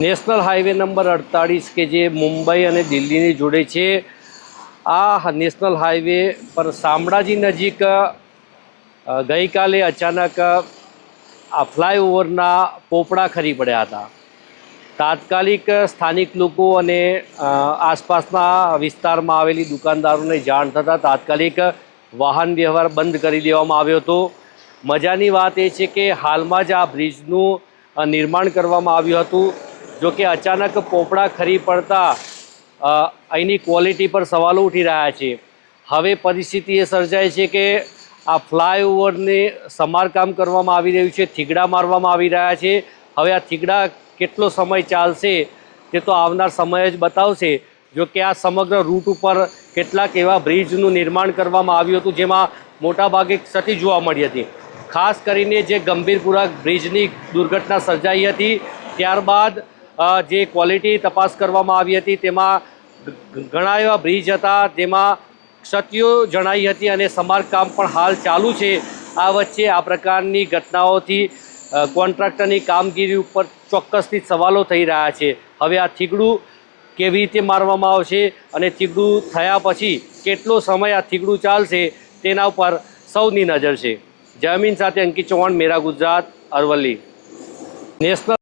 National highway number 48 કે જે મુંબઈ અને દિલ્હીની જોડે છે, આ નેશનલ હાઈવે પર શામળાજી નજીક ગઈકાલે અચાનક આ ફ્લાયઓવરના પોપડા ખરી પડ્યા હતા। તાત્કાલિક સ્થાનિક લોકો અને આસપાસના વિસ્તારમાં આવેલી દુકાનદારોને જાણ થતાં તાત્કાલિક વાહન વ્યવહાર બંધ કરી દેવામાં આવ્યો હતો। મજાની વાત એ છે કે હાલમાં જ આ બ્રિજનું નિર્માણ કરવામાં આવ્યું હતું, જો કે અચાનક પોપડા ખરી પડતા અહીંની ક્વોલિટી પર સવાલો ઉઠી રહ્યા છે। હવે પરિસ્થિતિ એ સર્જાય છે કે આ ફ્લાયઓવરને સમારકામ કરવામાં આવી રહ્યું છે, થીગડા મારવામાં આવી રહ્યા છે। હવે આ થીગડા કેટલો સમય ચાલશે તે તો આવનાર સમય જ બતાવશે। જો કે આ સમગ્ર રૂટ ઉપર કેટલાક એવા બ્રિજનું નિર્માણ કરવામાં આવ્યું હતું જેમાં મોટાભાગે ક્ષતિ જોવા મળી હતી। ખાસ કરીને જે ગંભીરપુરા બ્રિજની દુર્ઘટના સર્જાઈ હતી ત્યારબાદ જે ક્વોલિટી તપાસ કરવામાં આવી હતી તેમાં ઘણા એવા બ્રિજ હતા જેમાં ક્ષતિઓ જણાઈ હતી અને સમારકામ પણ હાલ ચાલુ છે। આ વચ્ચે આ પ્રકારની ઘટનાઓથી કોન્ટ્રાક્ટરની કામગીરી ઉપર ચોક્કસથી સવાલો થઈ રહ્યા છે। હવે આ થીગડું કેવી રીતે મારવામાં આવશે અને થીગડું થયા પછી કેટલો સમય આ થીગડું ચાલશે તેના ઉપર સૌની નજર છે। જયમીન સાથે અંકિત ચૌહાણ, મેરા ગુજરાત, અરવલ્લી। નેશનલ